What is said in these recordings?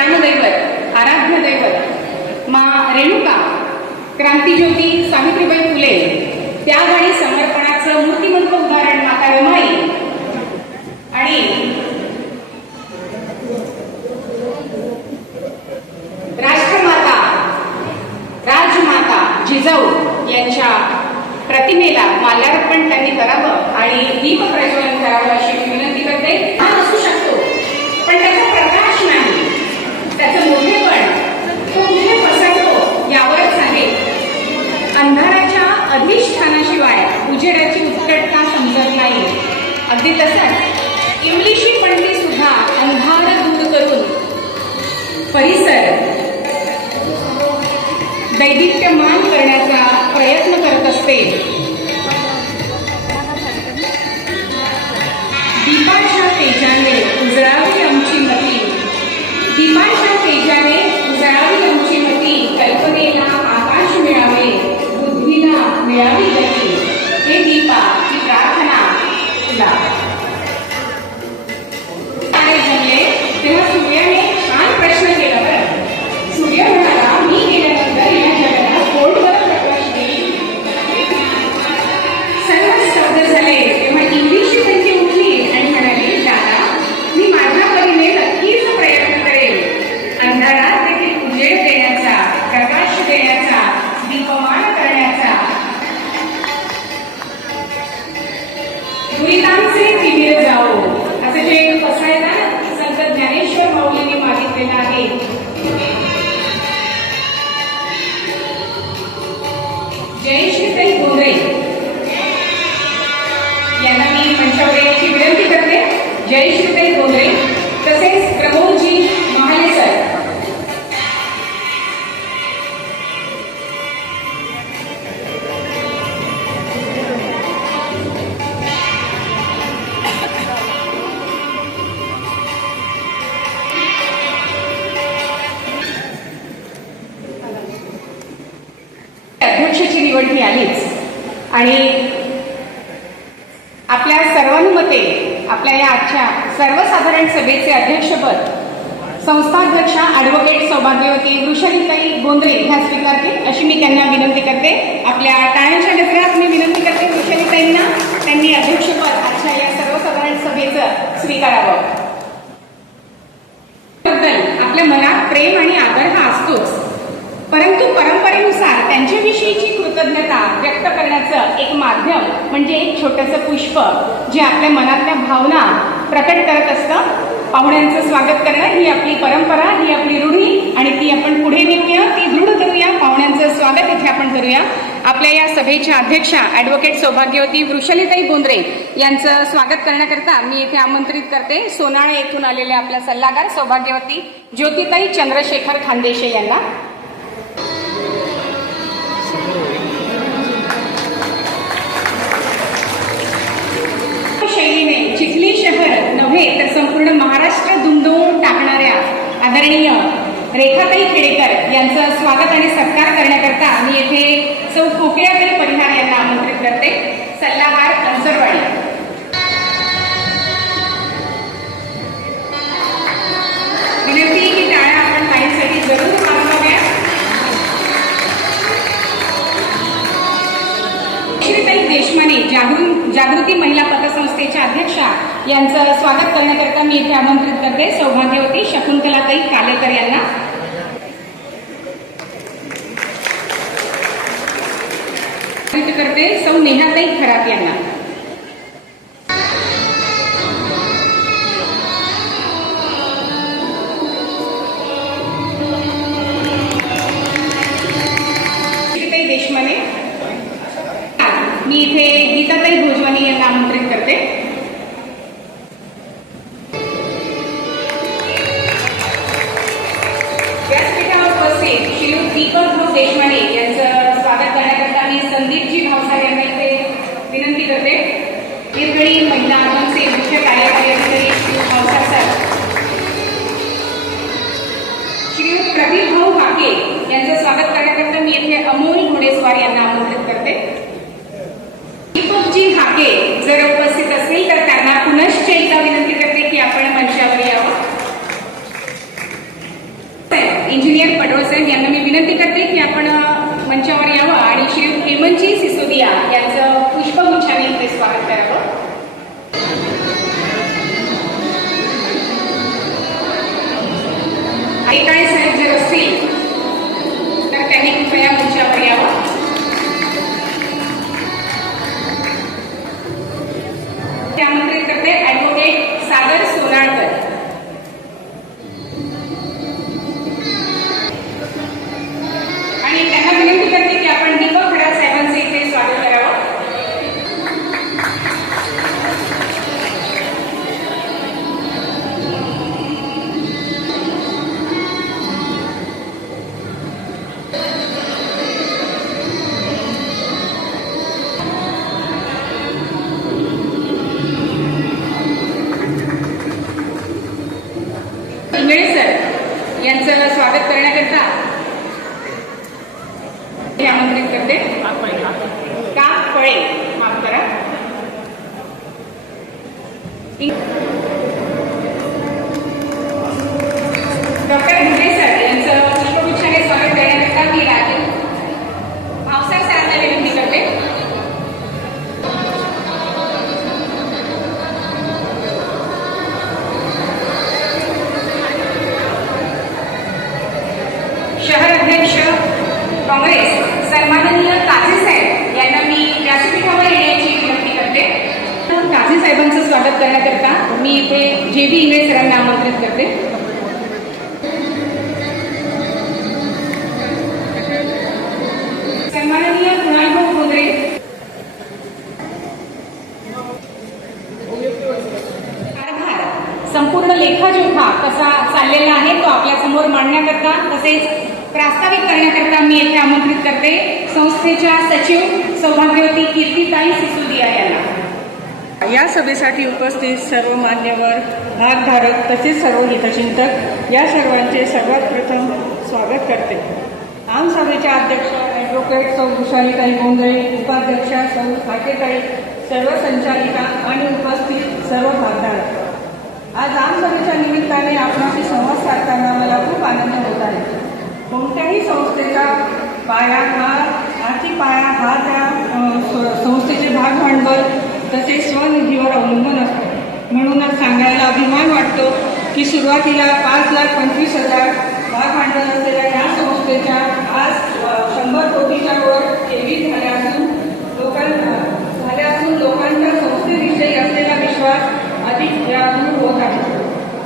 ग्रामदैवत, आराध्य दैवत मा रेणुका, क्रांतिज्योती सावित्रीबाई फुले, त्याग आणि समर्पणाचं मूर्तिमंत उदाहरण माता रमाई आणि राष्ट्रमाता राजमाता जिजाऊ यांच्या प्रतिमेला माल्यार्पण त्यांनी करावं आणि दीप प्रज्वलन करावं अशी विनंती करते. हा असू शकतो पण त्याचा प्रकाश नाही, त्याचं मोठेपण तो कुठे पसरतो यावरच आहे. अंधाराच्या अधिष्ठानाशिवाय उजेडाची उत्कटता समजत नाही. अगदी तसंच इंग्लिशी पणती सुद्धा अंधार दूर करून परिसर दैदिप्यमान करण्याचा प्रयत्न करत असते. दीपांच्या तेजाने उजळावी आमची मती, दीपांच्या तेजाने उजळावी आमची मती, कल्पनेला आकाश मिळावे, बुद्धीला मिळावी गती, हे दीपा ही प्रार्थना तुला. जमले तेव्हा सूर्याने छान प्रश्न केला. बरं, सूर्य म्हणाला मी गेल्यानंतर या जगाला कोण बरं प्रकाश देईल. सर्व स्तब्ध झाले तेव्हा इंग्लिशची त्यांची उठली आणि म्हणाली, दादा मी माझ्या परीने नक्कीच प्रयत्न करेन. अंधारात देखील उजेड देण्याचा, प्रकाश देण्याचा, दीपमान करण्याचा. दुरितांचे तिमिर जाओ असं जे बसायला संत ज्ञानेश्वर माऊलींनी मागितलेलं आहे. जयश्रीताई गोंधळे यांना मी मंचावर येण्याची विनंती करते. जयश्रीताई गोंधळे तसेच प्रमोदजी महाले सर. अध्यक्षाची निवड ही आलीच आणि आपल्या सर्वानुमते आपल्या या आजच्या सर्वसाधारण सभेचे अध्यक्षपद संस्थाध्यक्षा ॲडव्होकेट सौभाग्यवती वृषालीताई गोंधळे ह्या स्वीकारतील अशी मी त्यांना विनंती करते. आपल्या टाळ्यांच्या गजरात मी विनंती करते वृषालीताईंना त्यांनी अध्यक्षपद आजच्या या सर्वसाधारण सभेचं स्वीकारावं. आपल्या मनात प्रेम आणि आदर हा असतोच, परंतु परंपरेनुसार त्यांच्याविषयीची कृतज्ञता व्यक्त करण्याचं एक माध्यम म्हणजे एक छोटंसं पुष्प जे आपल्या मनातल्या भावना प्रकट करत असतं. पाहुण्यांचं स्वागत करणं ही आपली परंपरा, ही आपली रूढी आणि ती आपण पुढे नेऊया, ती दृढ करूया. पाहुण्यांचं स्वागत इथे आपण करूया. आपल्या या सभेच्या अध्यक्षा ॲडव्होकेट सौभाग्यवती वृषालीताई गोंधळे यांचं स्वागत करण्याकरता मी इथे आमंत्रित करते सोनाळे येथून आलेल्या आपल्या सल्लागार सौभाग्यवती ज्योतिताई चंद्रशेखर खानदेशे यांना. शैलीने चिखली शहर नव्हे तर संपूर्ण महाराष्ट्र दुमदुमून टाकणाऱ्या आदरणीय रेखाताई खेडेकर यांचं स्वागत आणि सत्कार करण्याकरता मी येथे सौ कोकिळाताई परिहार यांना आमंत्रित करते. सल्लागार अंसरवाडी. विनंती की टाळ्या आपण ताईंसाठी जरूर वाजवाव्या. श्रीताई देशमाने जागृती महिला पतसंस्थेच्या अध्यक्षा यांचं स्वागत करण्याकरता मी इथे आमंत्रित करते सौभाग्यवती शकुंतलाताई कालेकर यांना. करते सौ नेहाताई खरात यांना. श्रीताई देशमाने. मी इथे गीताताई भोजवानी यांना आमंत्रित करते. व्यासपीठावर उपस्थित श्रीयुत दीपक भाऊ देशमाने यांचं स्वागत करण्याकरता मी संदीपजी भावसार यांना इथे विनंती करते. हिरगळी महिला आगमनचे मुख्य कार्यकारी अधिकारी श्रीयुत भावसार सर. श्रीयुत प्रदीप भाऊ हाके यांचं स्वागत करण्याकरता मी येथे अमोल घोडेस्वार यांना आमंत्रित करते. दीपकजी हाके जर उपस्थित असतील तर त्यांना पुनश्च एकदा विनंती करते की आपण मंचावर यावं. हे आमंत्रित करते. कापळे, माफ करा. डॉक्टर ढुले सर यांचं पुष्पगुच्छाने स्वागत करण्याकरता मी राजीव भावसार सरांना विनंती करते. शहर अध्यक्ष काँग्रेस सन्माननीय काझी साहेब यांना मी व्यासपीठावर येण्याची विनंती करते. काझी साहेबांचं स्वागत करण्याकरता मी इथे JB इंगळे सरांना आमंत्रित करते. सन्माननीय कुणालभाऊ खोंद्रे, कारभार संपूर्ण लेखाजोखा कसा चाललेला आहे तो आपल्या समोर मांडण्याकरता तसेच प्रास्ताविक करण्याकरता मी येथे आमंत्रित करते संस्थेच्या सचिव सौभाग्यवती कीर्तिताई सिसोदिया यांना. या सभेसाठी उपस्थित सर्व मान्यवर, भागधारक तसेच सर्व हितचिंतक या सर्वांचे सर्वात प्रथम स्वागत करते. आमसभेच्या अध्यक्ष ॲडव्होकेट सौ वृषालीताई गोंधळे, उपाध्यक्षा सौ फाटेताई, सर्व संचालिका आणि उपस्थित सर्व भागधारक, आज आमसभेच्या निमित्ताने आपणाशी संवाद साधताना मला खूप आनंद होत आहे. कोणत्याही संस्थेचा पाया हा आर्थिक पाया हा त्या संस्थेचे भागभांडवल तसेच स्वनिधीवर अवलंबून असतो. म्हणूनच सांगायला अभिमान वाटतो की सुरुवातीला 5,25,000 भागभांडवल असलेल्या या संस्थेच्या आज 100 कोटीच्या वर ठेवी झाल्या असून लोकांच्या संस्थेविषयी असलेला विश्वास अधिक दृढ होत आहे.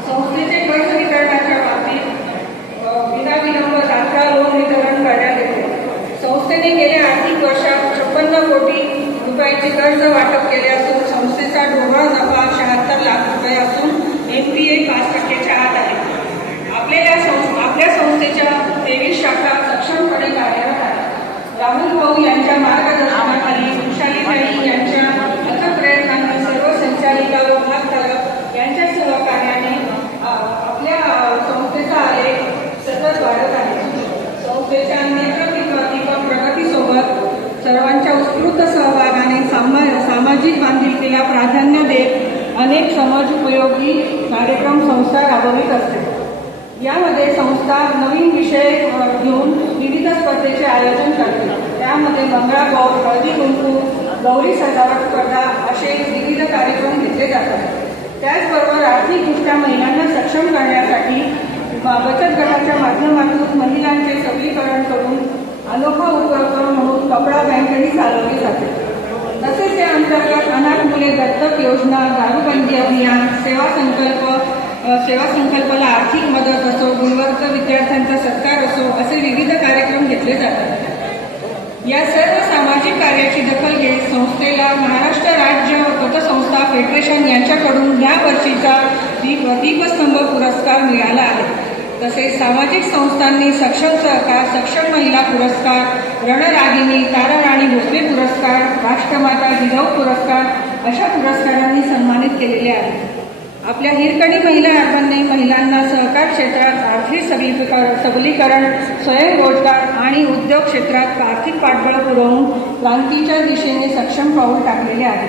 संस्थेचे कर्ज वितरणाच्या बाबतीत विनाविलंब तात्काळ लोन वितरण करण्यात येते. संस्थेने गेल्या आर्थिक वर्षात 56 कोटी रुपयांचे कर्ज वाटप केले असून संस्थेचा ढोबळ नफा 76 लाख रुपये असून NPA 5% आत आहे. आपल्या संस्थेच्या 23 शाखा सक्षमपणे कार्यरत आहेत. राहुल भाऊ यांच्या मार्गदर्शनाखाली वृषालीताई यांच्या अथक प्रयत्नांनी सर्व संचालिका व भागधारक यांच्या सहकार्याने आपल्या संस्थेचा आलेख सतत वाढत आहे. संस्थेच्या नेतृत्वात्मक प्रगतीसोबत सर्वांच्या उत्स्फूर्त सहभागाने सामाजिक बांधिलकीला प्राधान्य देत अनेक समाजोपयोगी कार्यक्रम संस्था राबवित असते. यामध्ये संस्था नवीन विषय घेऊन विविध स्पर्धेचे आयोजन करते. त्यामध्ये मंगळागौर, हळदी कुंकू, गौरी सजावट स्पर्धा असे विविध कार्यक्रम घेतले जातात. त्याचबरोबर आर्थिकदृष्ट्या महिलांना सक्षम करण्यासाठी बचत गटाच्या माध्यमातून महिलांचे सबलीकरण करून अनोखा उपक्रम म्हणून कपडा बँकही चालवली जाते. तसेच त्या अंतर्गत अनाथ मुले दत्तक योजना, दारूबंदी अभियान, सेवा संकल्पाला आर्थिक मदत असो, गुणवंत विद्यार्थ्यांचा सत्कार असो असे विविध कार्यक्रम घेतले जातात. या सर्व सामाजिक कार्याची दखल घेत संस्थेला महाराष्ट्र राज्य पतसंस्था फेडरेशन यांच्याकडून या वर्षीचा दीपस्तंभ पुरस्कार मिळाला आहे. तसेच सामाजिक संस्थांनी सक्षम सहकार, सक्षम महिला पुरस्कार, रणरागिनी, ताराराणी भोसले पुरस्कार, राष्ट्रमाता जिजाऊ पुरस्कार अशा पुरस्कारांनी सन्मानित केलेले आहे. आपल्या हिरकणी महिला ॲपने महिलांना सहकार क्षेत्रात आर्थिक सबलीकरण, स्वयंरोजगार आणि उद्योग क्षेत्रात आर्थिक पाठबळ पुरवून क्रांतीच्या दिशेने सक्षम पाऊल टाकलेले आहे.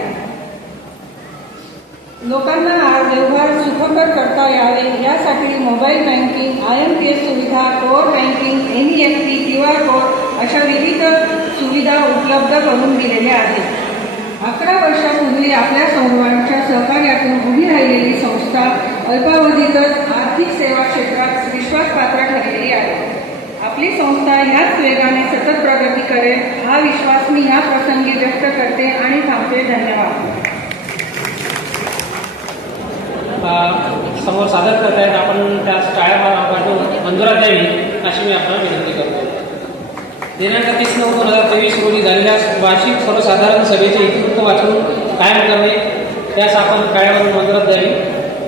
लोकांना व्यवहार सुखकर करता यावे यासाठी मोबाईल बँकिंग, IMPS सुविधा, core banking, NEFT, QR code अशा विविध सुविधा उपलब्ध करून दिलेल्या आहेत. 11 वर्षापूर्वी आपल्या सर्वांच्या सहकार्यातून उभी राहिलेली संस्था अल्पावधीतच आर्थिक सेवा क्षेत्रात विश्वासपात्र ठरलेली आहे. आपली संस्था ह्याच वेगाने सतत प्रगती करेल हा विश्वास मी या प्रसंगी व्यक्त करते आणि थांबते. धन्यवाद. समोर सादर करत आहेत, आपण त्या टाळ्या पाठवून मंजुरात द्यावी अशी मी आपल्याला विनंती करतो. दिनांक 30/9/2023 रोजी झालेल्या वार्षिक सर्वसाधारण सभेचे इतिवृत्त वाचून कायम करणे, त्यास आपण टाळ्यावरून मंजुरात द्यावी.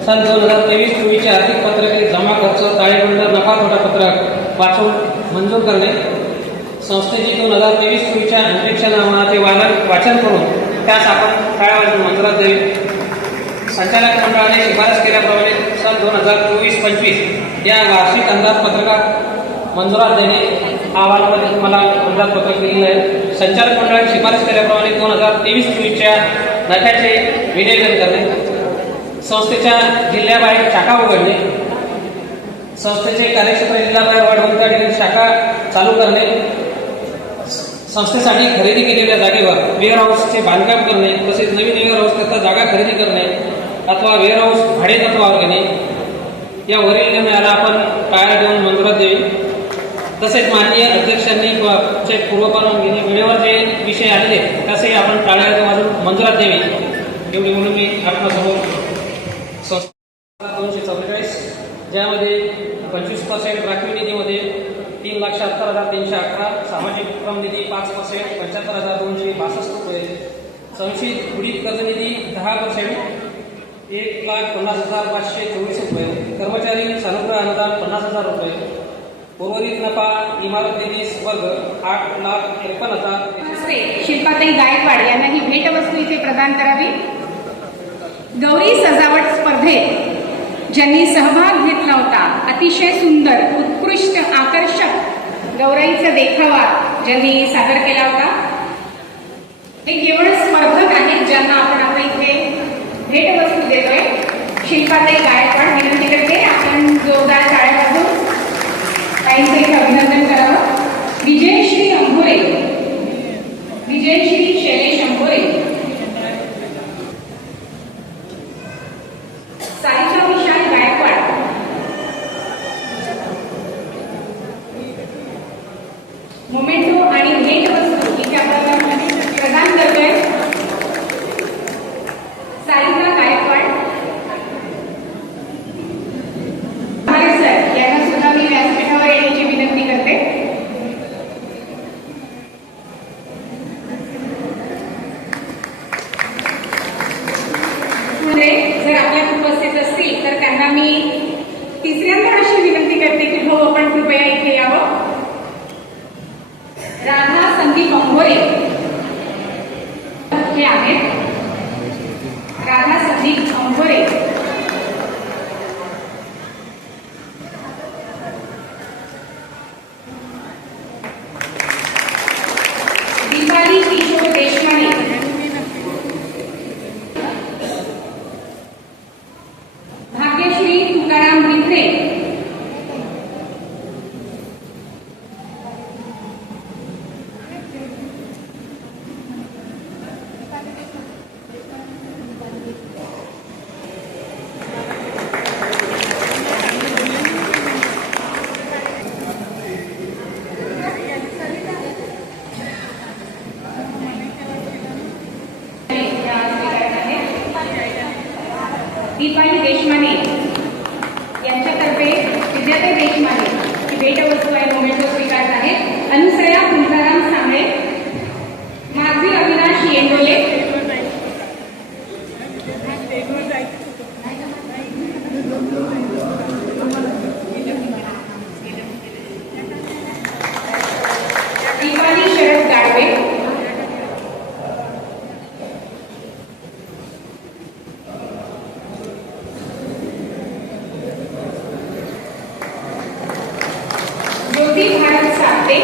सन 2023-24चे आर्थिक पत्रके, जमा खर्च, ताळेबंद, नफा तोटा पत्रक वाचून मंजूर करणे. संस्थेची 2023-24च्या अंतरिक्षणाचे वाचन करून त्यास आपण टाळ्यावरून मंजुरात द्यावी. संचालक मंडळाने शिफारस केल्याप्रमाणे सन 2024-25 या वार्षिक अंदाजपत्रकात मंजुरात देणे. अहवालामध्ये तुम्हाला अंदाजपत्रक दिलेलं आहे. संचालक मंडळाने शिफारस केल्याप्रमाणे 2023-24च्या नफ्याचे विनियोजन करणे, संस्थेच्या जिल्ह्याबाहेर शाखा उघडणे, संस्थेचे कार्यक्षेत्र जिल्ह्याबाहेर वाढवून त्या ठिकाणी शाखा चालू करणे, संस्थेसाठी खरेदी केलेल्या जागेवर वेअर हाऊसचे बांधकाम करणे, तसेच नवीन वेअर हाऊस करता जागा खरेदी करणे अथवा वेअर हाऊस भाडे तत्वावर घेणे, या वरील निर्णयाला आपण टाळ्या देऊन मंजुरात द्यावी. तसेच माननीय अध्यक्षांनी चे पूर्वपरवानगीने वेळेवर जे विषय आलेले तसे आपण टाळ्या वाजून मंजुरात द्यावी. एवढी म्हणून मी आपल्यासमोर संस्था 244, ज्यामध्ये 25% राखीव निधीमध्ये 3,76,311, सामाजिक उपक्रम निधी 5%, 75,262 रुपये, संशयित बुडीत कर्ज निधी 10%, 1,50,524 रुपये, कर्मचारी सानुग्रह अनुदान 50,000 रुपये, उर्वरित नफा इमारत निधी वर्ग 8,53,000. नमस्ते, शिल्पाताई गायकवाड यांना ही भेटवस्तू इथे प्रदान करावी. गौरी सजावट स्पर्धेत ज्यांनी सहभाग घेतला होता, अतिशय सुंदर, उत्कृष्ट, आकर्षक गौराईचा देखावा ज्यांनी सादर केला होता, ते केवळ स्पर्धक आहेत ज्यांना आपण आता इथे भेटवस्तू देतोय. शिल्पाताई गायकवाड विनंती करते आपण जोरदार टाळ्या वाजवून ताईंचं इथे अभिनंदन करावं. विजयश्री अंभोरे, विजयश्री शैलेश अंभोरे, सारिका विशाल गायकवाड, मोमेंटो आणि भेटवस्तू इथे आपण प्रदान करतोय. सारिका गायकवाड सर यांना सुद्धा मी व्यासपीठावर येण्याची विनंती करते. जर आपल्यात उपस्थित असतील तर त्यांना मी तिसऱ्यांदा अशी विनंती करते की हो आपण कृपया इथे यावं. राधा संदीप अंभोरे हे आहेत. राधा संदीप अंभोरे, दीपाली किशोर देशमाने, भाग्यश्री तुकाराम भित्रे, दीपाली देशमाने यांच्यातर्फे विद्याताई देशमाने ही भेटवस्तू आहे मोमेंटो स्वीकारत आहेत. अनुसया तुकाराम सांगळे, माझी अविनाश येंडोले, दीपाली शरद गाडवे, ज्योती भारत साखरे,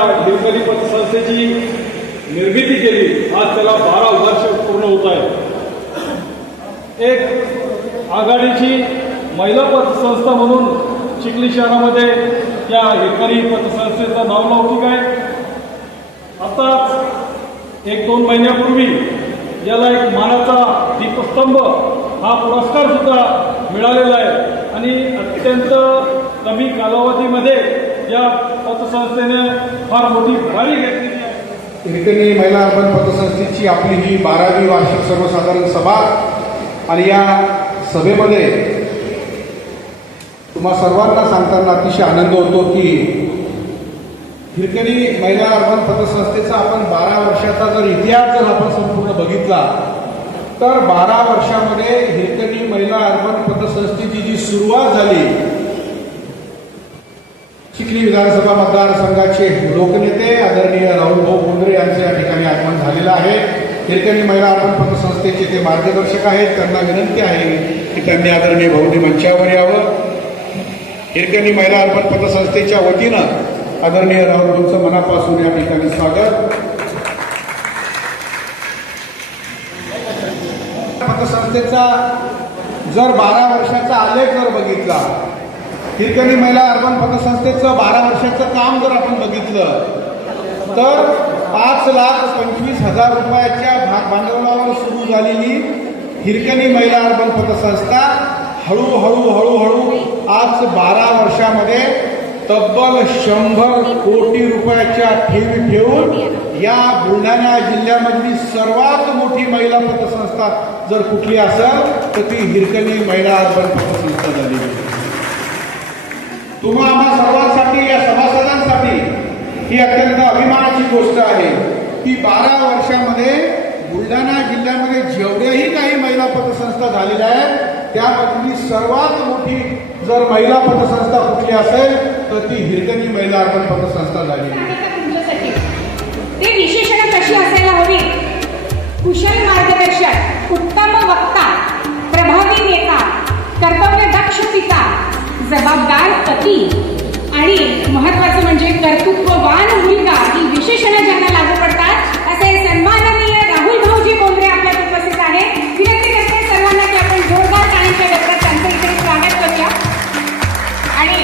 हिरकणी पतसंस्थेची निर्मिती केली, आज त्याला 12 वर्ष पूर्ण होत आहे. एक आघाडीची महिला पतसंस्था म्हणून चिखली शहरामध्ये या हिरकणी पतसंस्थेचं नावलौकिक आहे. आताच 1-2 महिन्यापूर्वी याला एक मानाचा दीपस्तंभ हा पुरस्कार सुद्धा मिळालेला आहे आणि अत्यंत कमी कालावधीमध्ये या पतसंस्थेने फार मोठी भरारी घेतलेली आहे. हिरकणी महिला अर्बन पतसंस्थेची आपली ही 12वी वार्षिक सर्वसाधारण सभा आणि या सभेमध्ये तुम्हा सर्वांना सांगताना अतिशय आनंद होतो की हिरकणी महिला अर्बन पतसंस्थेचा आपण 12 वर्षाचा जर इतिहास जर आपण संपूर्ण बघितला तर 12 वर्षामध्ये हिरकणी महिला अर्बन पतसंस्थेची जी सुरुवात झाली, चिखली विधानसभा मतदारसंघाचे लोकनेते आदरणीय राहुल भाऊ बोंद्रे यांचे या ठिकाणी आगमन झालेलं आहे. हिरकणी महिला अर्बन पतसंस्थेचे ते मार्गदर्शक आहेत. त्यांना विनंती आहे की त्यांनी आदरणीय भाऊंनी मंचावर यावं. हिरकणी महिला अर्बन पतसंस्थेच्या वतीनं आदरणीय राहुल भाऊंचं मनापासून या ठिकाणी स्वागत. पतसंस्थेचा जर 12 वर्षाचा आलेख जर बघितला, हिरकणी महिला अर्बन पतसंस्थेचं 12 वर्षाचं काम जर आपण बघितलं तर 5,25,000 रुपयाच्या भांडवलावर सुरू झालेली हिरकणी महिला अर्बन पतसंस्था हळूहळू आज 12 वर्षामध्ये तब्बल 100 कोटी रुपयाच्या ठेवी ठेवून या बुलढाणा जिल्ह्यामधली सर्वात मोठी महिला पतसंस्था जर कुठली असेल तर ती हिरकणी महिला अर्बन पतसंस्था झाली. तुम्हा आम्हा सर्वांसाठी, या सभासदांसाठी ही अत्यंत अभिमानाची गोष्ट आहे की 12 वर्षामध्ये बुलढाणा जिल्ह्यामध्ये जेवढ्याही काही महिला पतसंस्था झालेल्या आहेत त्यामधली सर्वात मोठी जर महिला पतसंस्था कुठली असेल तर ती हिरकणी महिला अर्बन पतसंस्था झाली. तुमच्यासाठी ते विशेषण कशी असायला हवी? कुशल मार्गदर्शक, उत्तम वक्ता, प्रभावी नेता, कर्तव्यदक्ष पिता, जबाबदार पती आणि महत्वाचं म्हणजे कर्तृत्ववान मुलगा ही विशेषणं ज्यांना लागू पडतात असे सन्माननीय राहुल भाऊजी बोंद्रे आपल्यात उपस्थित आहेत. विनंती करते सर्वांना की आपण जोरदार टाळ्यांच्या गजरात त्यांचं इथे स्वागत करूया आणि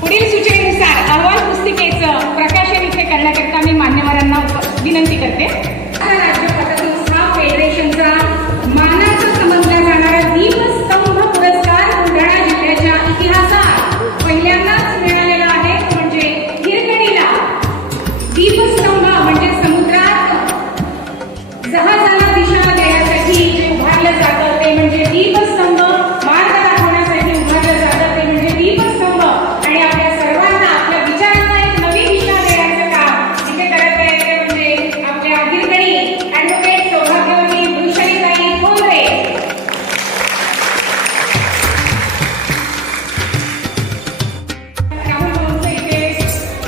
पुढील सूचनेनुसार अहवाल पुस्तिकेचं प्रकाशन इथे करण्याकरिता मी मान्यवरांना विनंती करते. राज्य पतसंस्था फेडरेशनचा मानाचा समजला जाणारा दीपस्तंभ पुरस्कार बुलढाणा जिल्ह्याच्या इतिहासात पहिल्यांदाच मिळालेला आहे. म्हणजे हिरकणीला दीपस्तंभ म्हणजे समुद्रात जहाजाला दिशा देण्यासाठी जे उभारलं जातं ते म्हणजे दीपस्तंभ, मार्ग दाखवण्यासाठी उभारलं जातं ते म्हणजे दीपस्तंभ आणि आपल्या सर्वांना आपल्या विचारांना एक नवी दिशा देण्याचं काम इथे करत आहे ते म्हणजे आपल्या हिरकणी ॲडव्होकेट सौभाग्यवती वृषालीताई बोंद्रे. राहुल भाऊंचं इथे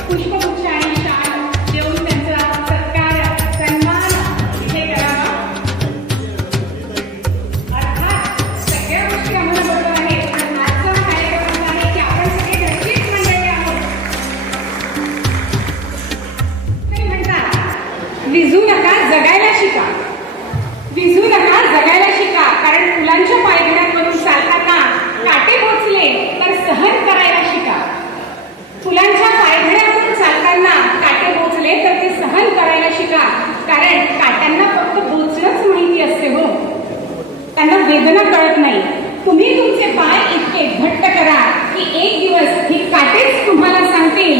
पुष्पगुच्छ आणि शाल देऊन त्यांचा सत्कार सन्मान इथे करावा. अर्थात सगळ्या गोष्टी आम्हाला बरोबर आहेत पण आजचा कार्यक्रम असा आहे की आपण सगळे घरचीच मंडळी आहोत. ते म्हणतात विझू नका जगायला शिका, विझू नका जगायला शिका, कारण फुलांच्या पायघड्यांवरून चालताना काटे बोचले तर सहन करायला शिका. फुलांच्या पायघड्यावरून चालताना काटे बोचले तर ते सहन करायला शिका, कारण काट्यांना फक्त बोचणंच माहिती असते हो, त्यांना वेदना कळत नाही. तुम्ही तुमचे पाय इतके घट्ट करा की एक दिवस ही काटेच तुम्हाला सांगतील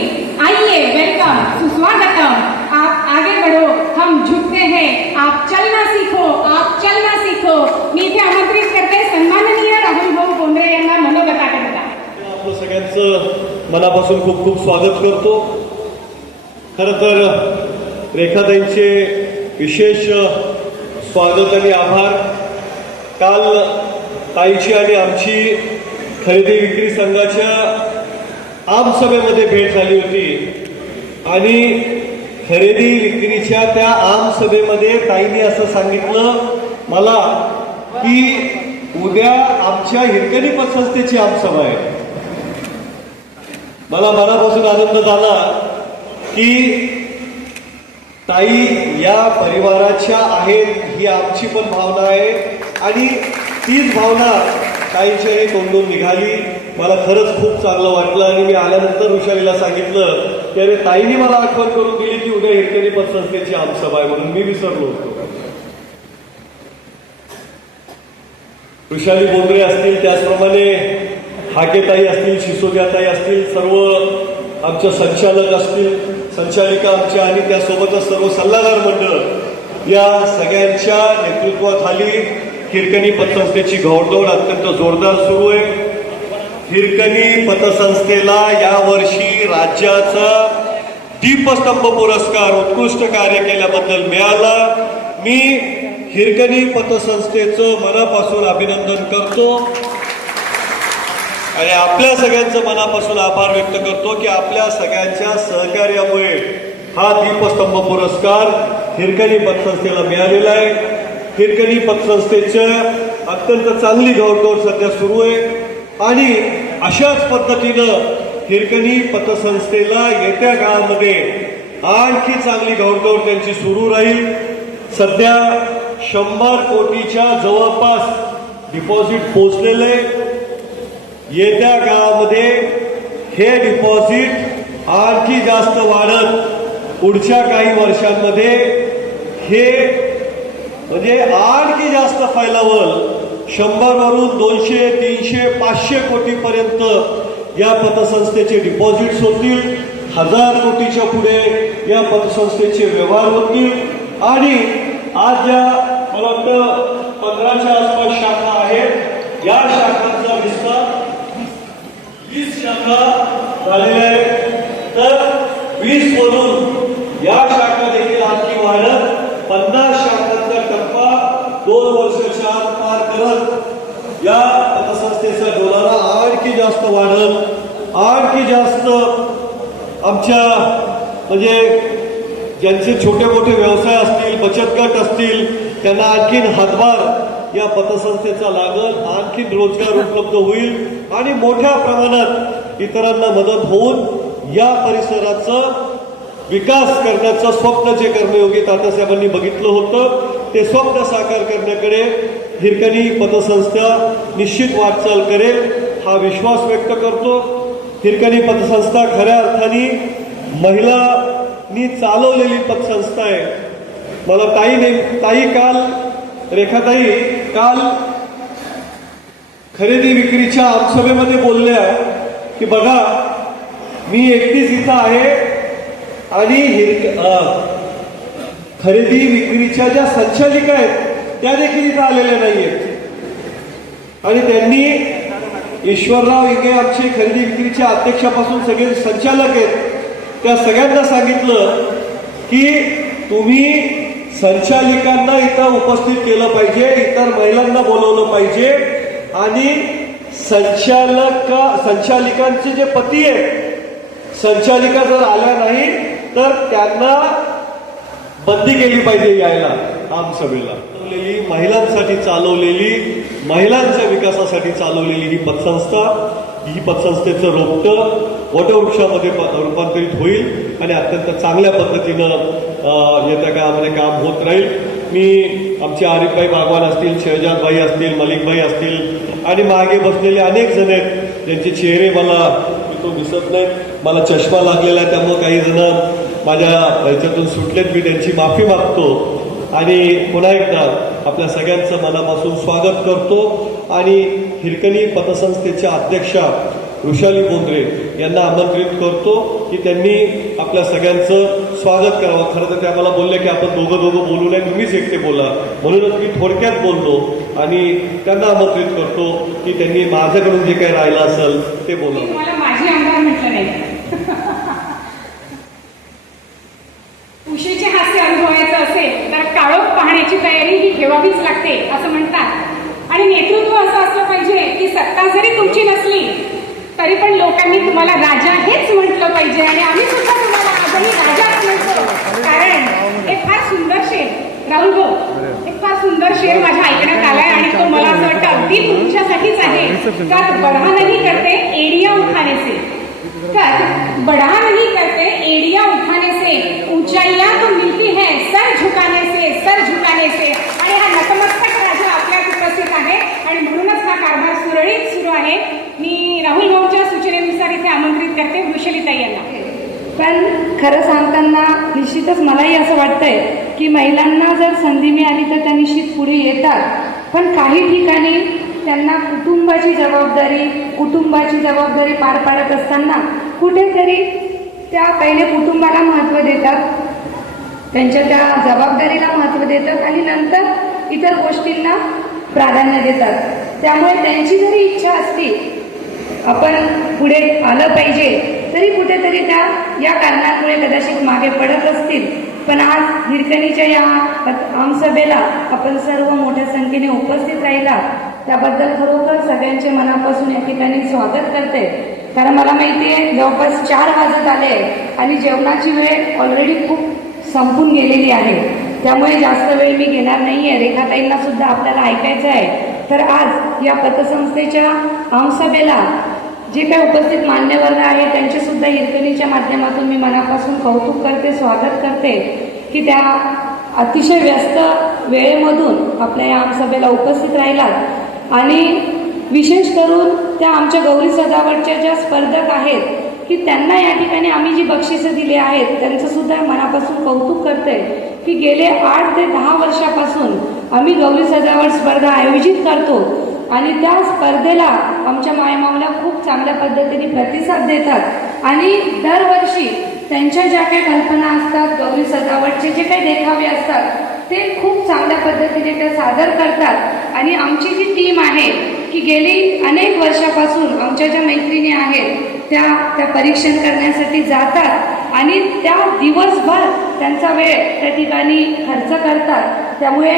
आइए वेलकम सुस्वागतम, आप आगे बढ़ो, हम झुकते हैं, आप चलना सीखो, आप चलना सीखो. मी इथे आमंत्रित करते सन्माननीय राहुल भाऊ बोंद्रे यांना मनोगताकरिता. आपलं सगळ्यांचं मनापासून खूप खूप स्वागत करतो. खरं तर रेखाताईंचे विशेष स्वागत आणि आभार. काल ताईची आणि आमची खरेदी विक्री संघाच्या आमसभेमध्ये भेट झाली होती आणि खरेदी विक्रीच्या त्या आमसभेमध्ये ताईंनी असं सांगितलं मला की उद्या आमच्या हिरकणी पतसंस्थेची आमसभा आहे. मला मनापासून आनंद झाला की ताई या परिवाराच्या आहेत ही आमची पण भावना आहे आणि तीच भावना ताईच्या हे तोंडून निघाली. मला खरंच खूप चांगलं वाटलं आणि मी आल्यानंतर वृषालीला सांगितलं की अरे ताईने मला आठवण करून दिली की उद्या हिरकणी पतसंस्थेची आमसभा आहे म्हणून मी विसरलो होतो. वृषाली बोंद्रे असतील, त्याचप्रमाणे हाकेताई असतील, सिसोदियाताई असतील, सर्व आमच्या संचालक असतील, संचालिका आमच्या आणि त्यासोबतच सर्व सल्लागार मंडळ या सगळ्यांच्या नेतृत्वाखाली हिरकणी पतसंस्थेची घोडदौड अत्यंत जोरदार सुरू आहे. हिरकणी पतसंस्थेला यावर्षी राज्याचा दीपस्तंभ पुरस्कार उत्कृष्ट कार्य केल्याबद्दल मिळाला. मी हिरकणी पतसंस्थेचं मनापासून अभिनंदन करतो आणि आपल्या सगळ्यांचं मनापासून आभार व्यक्त करतो की आपल्या सगळ्यांच्या सहकार्यामुळे हा दीपस्तंभ पुरस्कार हिरकणी पतसंस्थेला मिळालेला आहे. हिरकणी पतसंस्थेच्या अत्यंत चांगली घोडदौड सध्या सुरू आहे आणि अशाच पद्धतीनं हिरकणी पतसंस्थेला येत्या काळामध्ये आणखी चांगली घोडदौड त्यांची सुरू राहील. सध्या 100 कोटीच्या जवळपास डिपॉझिट पोहोचलेले. येत्या काळामध्ये हे डिपॉझिट आणखी जास्त वाढत पुढच्या काही वर्षांमध्ये हे म्हणजे आणखी जास्त फैलावल. 100 वरून 200, 300, 500 कोटीपर्यंत या पतसंस्थेचे डिपॉझिट्स होतील. 1000 कोटीच्या पुढे या पतसंस्थेचे व्यवहार होतील आणि आज ज्या मला वाटतं 15च्या आसपास शाखा आहेत, या शाखांचा विस्तार 20 शाखा झालेल्या आहेत. तर 20 वरून या शाखा देखील आणखी वाढत 50 शाखांचा टप्पा 2 वर्षाच्या आत पार करत या पतसंस्थेचा डोलारा आणखी जास्त वाढत, आणखी जास्त आमच्या म्हणजे ज्यांचे छोटे मोठे व्यवसाय असतील, बचत गट असतील, त्यांना आणखीन हातभार या पतसंस्थेचा लागल, आणखीन रोजगार उपलब्ध होईल आणि मोठ्या प्रमाणात इतरांना मदत होऊन या परिसराचं विकास करण्याचं स्वप्न जे कर्मयोगी तात्यासाहेबांनी बघितलं होतं ते स्वप्न साकार करण्याकडे हिरकणी पतसंस्था निश्चित वाटचाल करेल हा विश्वास व्यक्त करतो. हिरकणी पतसंस्था खऱ्या अर्थाने महिलांनी चालवलेली पतसंस्था आहे. मला ताई काल रेखाताई काल खरेदी विक्रीच्या आमसभेमध्ये बोलल्या की बघा मी एकटीच इथं आहे आणि खरेदी विक्रीच्या ज्या संचालिका आहेत त्या देखील इथं आलेल्या नाहीयेत आणि त्यांनी ईश्वरराव इंगे आमचे खरेदी विक्रीच्या अध्यक्षापासून सगळे संचालक आहेत त्या सगळ्यांना सांगितलं की तुम्ही संचालिकांना इथं उपस्थित केलं पाहिजे, इतर महिलांना बोलवलं पाहिजे आणि संचालिकांचे जे पती आहेत संचालिका जर आल्या नाही तर त्यांना बंदी केली पाहिजे यायला आमसभेला. महिलांसाठी चालवलेली महिलांच्या विकासासाठी चालवलेली ही पतसंस्था ही पतसंस्थेचं रोपटं वटवृक्षामध्ये रूपांतरित होईल आणि अत्यंत चांगल्या पद्धतीनं येत्या काळामध्ये काम होत राहील. मी आमचे आरिफभाई बागवान असतील, शहजादभाई असतील, मलिकभाई असतील आणि मागे बसलेले अनेक जण आहेत ज्यांचे चेहरे मला इथून दिसत नाहीत. मला चष्मा लागलेला आहे त्यामुळे काही जण माझ्या ह्याच्यातून सुटलेत. मी त्यांची माफी मागतो आणि पुन्हा एकदा आपल्या सगळ्यांचं मनापासून स्वागत करतो आणि हिरकणी पतसंस्थेच्या अध्यक्षा वृषाली बोंद्रे यांना आमंत्रित करतो की त्यांनी आपल्या सगळ्यांचं स्वागत करावं. खरं तर त्या मला बोलल्या की आपण दोघं बोलू नये, तुम्हीच एकटे बोला, म्हणूनच मी थोडक्यात बोललो आणि त्यांना आमंत्रित करतो की त्यांनी माझ्याकडून जे काही राहिलं असेल ते बोलावं. मला माझी आमदार म्हटलं नाही. उशीचे हास्य अनुभवायचं असेल तर काळोख पाहण्याची तयारी ही ठेवावीच लागते असं म्हणतात आणि नेतृत्व असं असलं पाहिजे की सत्ता जरी तुमची नसली तरी पण लोकांनी तुम्हाला राजा हेच म्हटलं पाहिजे आणि आम्ही सुद्धा तुम्हाला आजही राजाच म्हणतो. कारण एक फार सुंदर शेर राहुल भाऊ एक फार सुंदर शेर माझ्या ऐकण्यात आलाय आणि तो मला असं वाटतं अगदी तुमच्यासाठीच आहे. का बरहा नाही करते एडिया उठाने से कर बड़ा नहीं करते एड़िया उठाने से, ऊंचाइयां तो मिलती है सर झुकाने से. आणि हा नतमस्तक राजा आपल्यात उपस्थित आहे आणि म्हणूनच हा कारभार सुरळीत सुरू आहे. मी राहुल भाऊच्या सूचनेनुसार इथे आमंत्रित करते वृषलीताई यांना. पण खरं सांगताना निश्चितच मलाही असं वाटतंय की महिलांना जर संधी मिळाली तर त्या निश्चित पुढे येतात. पण काही ठिकाणी त्यांना कुटुंबाची जबाबदारी पार पाडत असताना कुठेतरी त्या पहिले कुटुंबाला महत्त्व देतात, त्यांच्या त्या जबाबदारीला महत्त्व देतात आणि नंतर इतर गोष्टींना प्राधान्य देतात. त्यामुळे त्यांची जरी इच्छा असती आपण पुढे आलं पाहिजे तरी कुठेतरी त्या या कारणामुळे कदाचित मागे पडत असतील. पण आज हिरकणीच्या या आमसभेला आपण सर्व मोठ्या संख्येने उपस्थित राहिला त्याबद्दल खरोखर सगळ्यांचे मनापासून या ठिकाणी स्वागत करते. कारण मला माहिती आहे जवळपास 4 वाजत आले आणि जेवणाची वेळ ऑलरेडी खूप संपून गेलेली आहे. त्यामुळे जास्त वेळ मी घेणार नाहीये. रेखाताईंना सुद्धा आपल्याला ऐकायचं आहे. तर आज या पतसंस्थेच्या आमसभेला जे काही उपस्थित मान्यवर आहे त्यांचे सुद्धा हिरकणीच्या माध्यमातून मी मनापासून कौतुक करते, स्वागत करते की त्या अतिशय व्यस्त वेळेमधून आपल्या या आमसभेला उपस्थित राहिलात. आणि विशेष करून त्या आमच्या गौरी सजावटच्या ज्या स्पर्धक आहेत की त्यांना या ठिकाणी आम्ही जी बक्षिसं दिली आहेत त्यांचं सुद्धा मनापासून कौतुक करते की गेले 8 ते 10 वर्षापासून आम्ही गौरी सजावट स्पर्धा आयोजित करतो आणि त्या स्पर्धेला आमच्या मायमाऊला खूप चांगल्या पद्धतीने प्रतिसाद देतात आणि दरवर्षी त्यांच्या ज्या काही कल्पना असतात गौरी सजावटचे जे काही देखावे असतात ते खूप चांगल्या पद्धतीने ते सादर करतात. आणि आमची जी टीम आहे की गेली अनेक वर्षापासून आमच्या ज्या मैत्रिणी आहेत त्या परीक्षण करण्यासाठी जातात आणि त्या दिवसभर त्यांचा वेळ त्या ठिकाणी खर्च करतात. त्यामुळे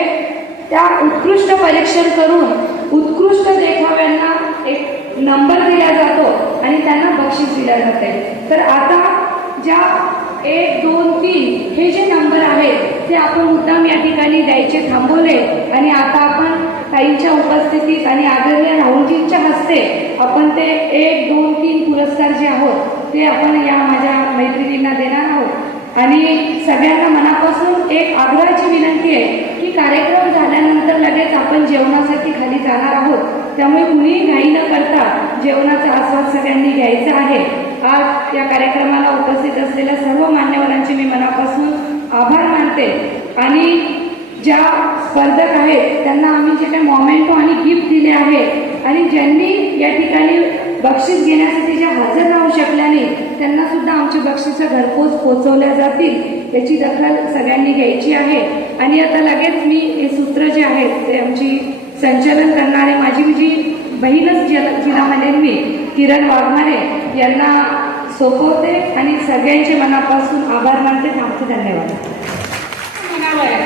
त्या उत्कृष्ट परीक्षण करून उत्कृष्ट देखाव्यांना एक नंबर दिला जातो आणि त्यांना बक्षीस दिले जाते. तर आता ज्या 1, 2, 3 हे जे नंबर आहेत ते आपण मुद्दाम या ठिकाणी द्यायचे थांबवले आणि आता आपण ताईंच्या उपस्थितीत आणि आदरणीय राहुलजींच्या हस्ते आपण ते 1, 2, 3 पुरस्कार जे आहोत ते आपण या माझ्या मैत्रिणींना देणार आहोत. आणि सगळ्यांना मनापासून एक आग्रहाची विनंती आहे की कार्यक्रम झाल्यानंतर लगेच आपण जेवणासाठी खाली जाणार आहोत. त्यामुळे कुणीही घाई न करता जेवणाचा आस्वाद सगळ्यांनी घ्यायचा आहे. आज या कार्यक्रमाला उपस्थित असलेल्या सर्व मान्यवरांचे मी मनापासून आभार मानते. आणि ज्या स्पर्धक आहेत त्यांना आम्ही जे काही मोमेंटो आणि गिफ्ट दिले आहे आणि ज्यांनी या ठिकाणी बक्षीस घेण्यासाठी ज्या हजर राहू शकल्या नाही त्यांना सुद्धा आमची बक्षिसं घरपोच पोहोचवल्या जातील याची दखल सगळ्यांनी घ्यायची आहे. आणि आता लगेच मी हे सूत्र जे आहेत ते आमची संचालन करणारे माझी जी बहीणच जिला म्हणेन मी किरण वाघमारे यांना सोपवते आणि सगळ्यांचे मनापासून आभार मानते. आमचे धन्यवाद.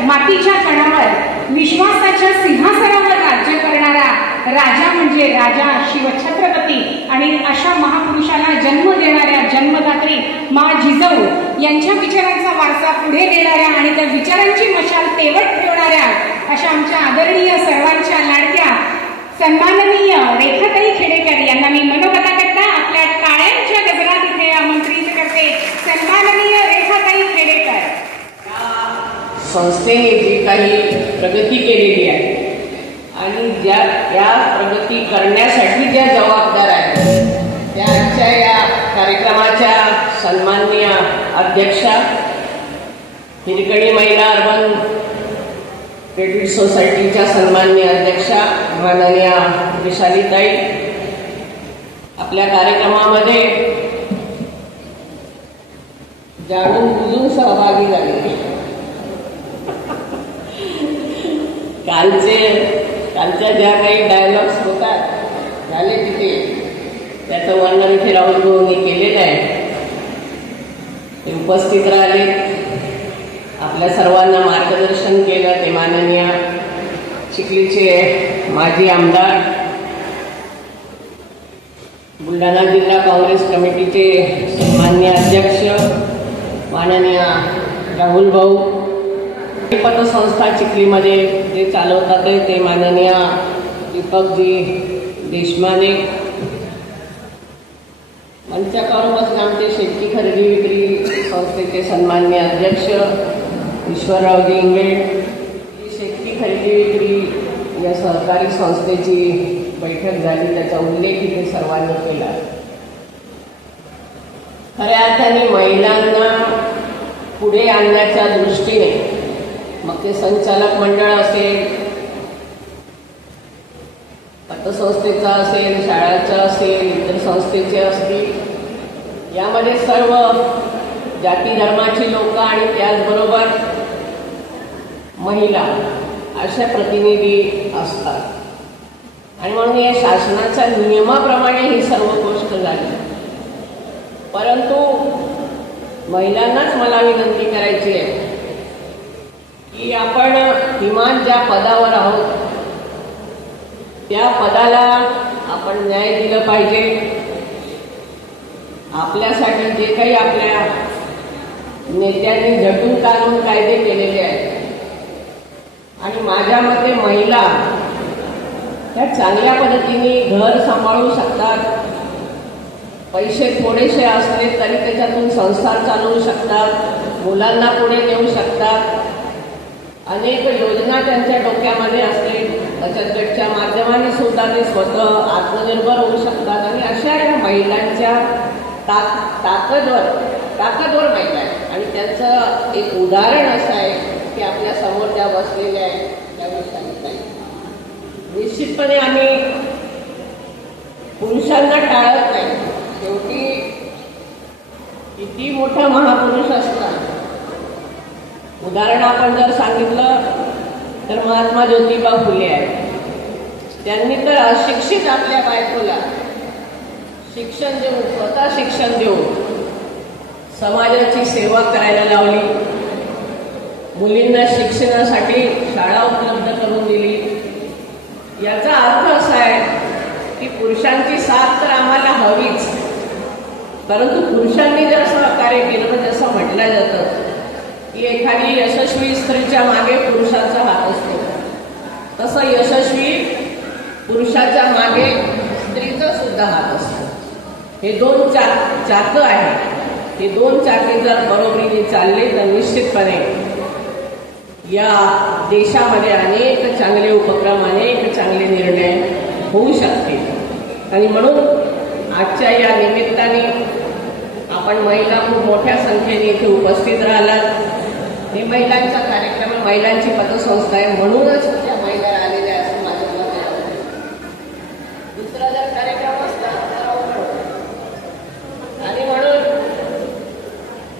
मातीच्या कणावर विश्वासाच्या सिंहासनावर राज्य करणारा राजा म्हणजे राजा शिवछत्रपती आणि अशा महापुरुषाला जन्म देणाऱ्या जन्मदात्री मा जिजाऊ यांच्या विचारांचा वारसा पुढे नेणाऱ्या आणि त्या विचारांची मशाल तेवत ठेवणाऱ्या अशा आमच्या आदरणीय सर्वांच्या लाडक्या सन्माननीय रेखाताई खेडेकर यांना मी मनोगताकरता आपल्या टाळ्यांच्या गजरात इथे आमंत्रित करते. सन्माननीय रेखाताई खेडेकर. संस्थेने जी काही प्रगती केलेली आहे आणि या प्रगती करण्यासाठी ज्या जबाबदार आहेत त्या आजच्या या कार्यक्रमाच्या सन्माननीय अध्यक्षा हिरकणी महिला अर्बन क्रेडिट सोसायटीच्या सन्माननीय अध्यक्षा माननीय विशालीताई आपल्या कार्यक्रमामध्ये जाणून बुजून सहभागी झाले. कालच्या ज्या काही डायलॉग्स होतात झाले तिथे त्याचं वर्णन इथे राहुल भाऊंनी केलेलं आहे. ते उपस्थित राहिले, आपल्या सर्वांना मार्गदर्शन केलं ते माननीय चिखलीचे माजी आमदार, बुलढाणा जिल्हा काँग्रेस कमिटीचे सन्माननीय अध्यक्ष माननीय राहुल भाऊ, पतसंस्था चिखलीमध्ये जे चालवतात ते माननीय दीपकजी देशमाने, मंचावर बसले आमचे शेतकी खरेदी विक्री संस्थेचे सन्माननीय अध्यक्ष ईश्वररावजी इंगळे. ही शेतकी खरेदी विक्री या सहकारी संस्थेची बैठक झाली, त्याचा उल्लेख इथे सर्वांनी केला. खऱ्या अर्थाने महिलांना पुढे आणण्याच्या दृष्टीने मग ते संचालक मंडळ असेल, पतसंस्थेचा असेल, शाळाचा असेल, इतर संस्थेचे असतील, यामध्ये सर्व जाती धर्माची लोक आणि त्याचबरोबर महिला अशा प्रतिनिधी असतात. आणि म्हणून या शासनाच्या नियमाप्रमाणे ही सर्व गोष्ट झाली. परंतु महिलांनाच मला विनंती करायची आहे की आपण किमान ज्या पदावर आहोत त्या पदाला आपण न्याय दिलं पाहिजे. आपल्यासाठी जे काही आपल्या नेत्यांनी झटून काढून कायदे केलेले आहेत आणि माझ्या मते महिला त्या चांगल्या पद्धतीने घर सांभाळू शकतात. पैसे थोडेसे असले तरी त्याच्यातून संसार चालवू शकतात, मुलांना पुढे नेऊ शकतात. अनेक योजना त्यांच्या डोक्यामध्ये असतील, बचत गटच्या माध्यमाने सुद्धा ते स्वतः आत्मनिर्भर होऊ शकतात. आणि अशा या महिलांच्या ताकदवर महिला आहेत. आणि त्यांचं एक उदाहरण असं आहे की आपल्या समोर त्या बसलेल्या आहेत त्या विषयाने निश्चितपणे आम्ही पुरुषांना टाळत नाही. शेवटी किती मोठा महापुरुष असतात. उदाहरण आपण जर सांगितलं तर महात्मा ज्योतिबा फुले आहेत. त्यांनी तर अशिक्षित आपल्या बायकोला शिक्षण देऊन, स्वतः शिक्षण देऊन समाजाची सेवा करायला लावली. मुलींना शिक्षणासाठी शाळा उपलब्ध करून दिली. याचा अर्थ असा आहे की पुरुषांची साथ तर आम्हाला हवीच, परंतु पुरुषांनी जर सहकार्य केलं म्हणजे असं म्हटलं जातं की एखादी यशस्वी स्त्रीच्या मागे पुरुषाचा हात असतो, तसं यशस्वी पुरुषाच्या मागे स्त्रीचा सुद्धा हात असतो. हे दोन चाकं आहेत. हे दोन चाके जर बरोबरीने चालले तर निश्चितपणे या देशामध्ये अनेक चांगले उपक्रम, अनेक चांगले निर्णय होऊ शकतील. आणि म्हणून आजच्या या निमित्ताने आपण महिला खूप मोठ्या संख्येने इथे उपस्थित राहिलात. हे महिलांचा कार्यक्रम, महिलांची पतसंस्था आहे म्हणूनच त्या महिला आलेल्या आहे असं माझं मत आहे. दुसरा जर कार्यक्रम असता तर अवघड होतं. आणि म्हणून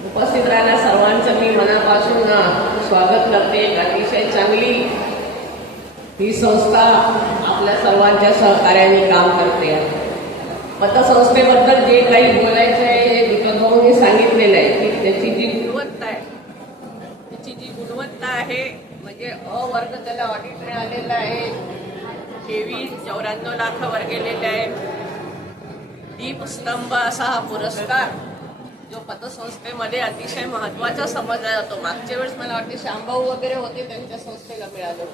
उपस्थित राहायला सर्वांचं मी मनापासून स्वागत करते. अतिशय चांगली ही संस्था आपल्या सर्वांच्या सहकार्याने काम करते. पतसंस्थेबद्दल जे काही बोलायचं आहे हे दीपक भाऊंनी सांगितलेलं आहे की त्याची जी गुणवत्ता आहे, त्याची जी गुणवत्ता आहे म्हणजे अ वर्ग त्याला ऑडिट मिळालेला आहे. 24-94 लाखावर गेलेले आहे. दीपस्तंभ असा हा पुरस्कार जो पतसंस्थेमध्ये अतिशय महत्वाचा समजला जातो. मागच्या वेळेस मला वाटते श्यामभाऊ वगैरे होते, त्यांच्या संस्थेला मिळालं.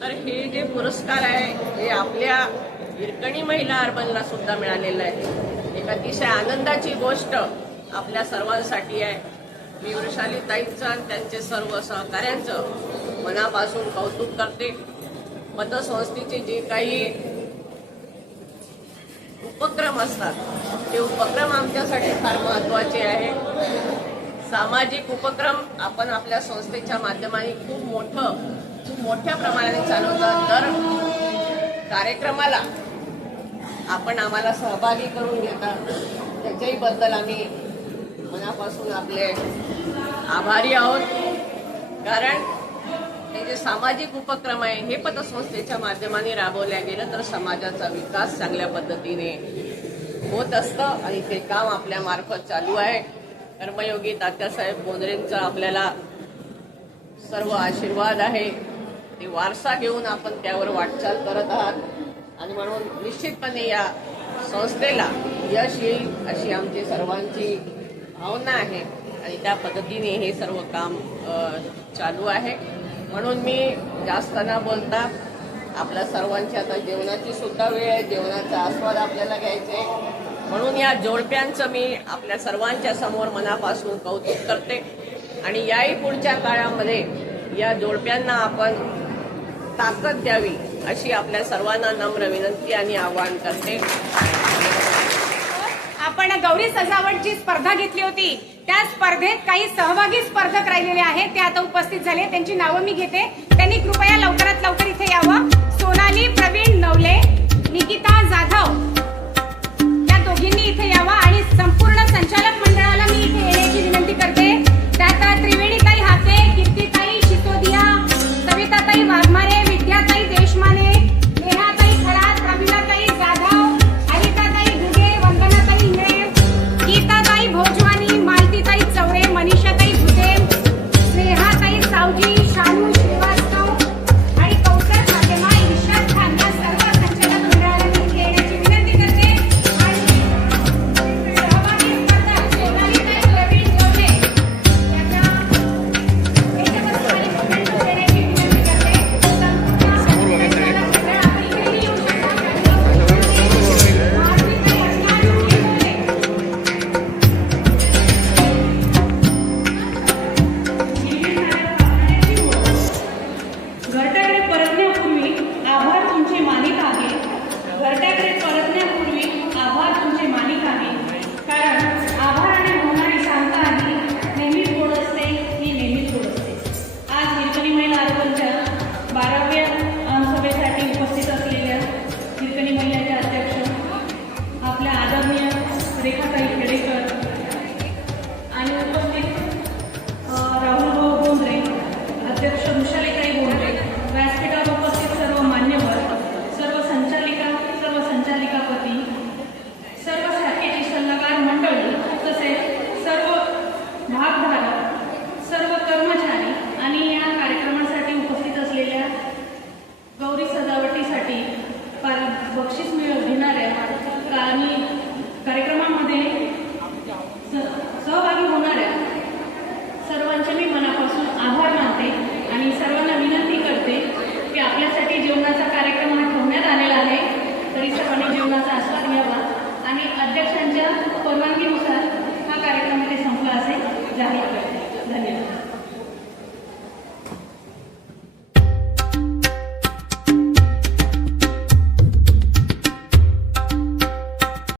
तर हे जे पुरस्कार आहे हे आपल्या हिरकणी महिला अर्बनला सुद्धा मिळालेलं आहे. एक अतिशय आनंदाची गोष्ट आपल्या सर्वांसाठी आहे. मी वृषाली ताईंचं आणि त्यांचे सर्व सहकाऱ्यांचं मनापासून कौतुक करते. पतसंस्थेचे जे काही उपक्रम असतात ते उपक्रम आमच्यासाठी फार महत्वाचे आहे. सामाजिक उपक्रम आपण आपल्या संस्थेच्या माध्यमाने खूप मोठ्या प्रमाणाने चालवतात. दर कार्यक्रमाला आपण आम्हाला सहभागी करून घेता, त्याच्याही बद्दल आम्ही मनापासून आपले आभारी आहोत. कारण हे जे सामाजिक उपक्रम आहे हे पतसंस्थेच्या माध्यमाने राबवल्या गेलं तर समाजाचा विकास चांगल्या पद्धतीने होत असतं. आणि ते काम आपल्या मार्फत चालू आहे. कर्मयोगी तात्यासाहेब बोंद्रेंचा आपल्याला सर्व आशीर्वाद आहे. ते वारसा घेऊन आपण त्यावर वाटचाल करत आहात. आणि म्हणून निश्चितपणे या संस्थेला यश येईल अशी आमची सर्वांची भावना आहे. आणि त्या पद्धतीने हे सर्व काम चालू आहे. म्हणून मी जास्त न बोलता आपल्या सर्वांची आता जेवणाची सुद्धा वेळ आहे, जेवणाचा आस्वाद आपल्याला घ्यायचा आहे. म्हणून या जोडप्यांचं मी आपल्या सर्वांच्या समोर मनापासून कौतुक करते आणि याही पुढच्या काळामध्ये या जोडप्यांना आपण ताकद द्यावी अशी आपल्या सर्वांना नम्र विनंती आणि आवाहन करते. आपण गौरी सजावटची स्पर्धा घेतली होती, त्या स्पर्धेत काही सहभागी स्पर्धक राहिलेले आहेत, ते आता उपस्थित झाले. त्यांची नावं मी घेते. त्यांनी कृपया लवकरात लवकर इथे यावं. सोनाली प्रवीण नवले, निकिता जाधव, या दोघींनी इथे यावं आणि संपूर्ण संचालक मंडळाला मी इथे येण्याची विनंती करते. त्यात त्रिवेणीताई हाके, कीर्तिताई शितोदिया, सविताताई वाघमारे, विद्याताई देशमाने, नेहाताई खरात, प्रमिलाताई जाधव, अनिताताई घुगे, वंदनाताई इंगळे, गीताताई भोजवानी, मालतीताई चौरे, मनीषाताई भुते, स्नेहाताई सावजी, शानू श्रीवास्तव आणि कौशल फातेमा, इर्शाद खान या सर्व संचालक मंडळाला मी इथे येण्याची विनंती करते. आणि सहभागी स्पर्धक सोनालीताई प्रवीण नवले यांना याच्यावर आणि मोमेंट देण्याची विनंती करते. संपूर्ण संचालक मंडळ आपण इकडेही येऊ शकता. मालतीताई अज्ञान येतोय. घरट्याकडे परतण्यापूर्वी आभार तुमचे मानित आहे. घरट्याकडे परतण्यापूर्वी आभार तुमचे मानित आहे. कारण आभाराने होणारी शांता आधी नेहमीच गोड असते, ही नेहमीच गोड असते. आज हिरकणी महिला अर्बनच्या 12व्या सभेसाठी उपस्थित असलेल्या हिरकणी महिलाच्या अध्यक्ष आपल्या आदरणीय रेखाताई खेडेकर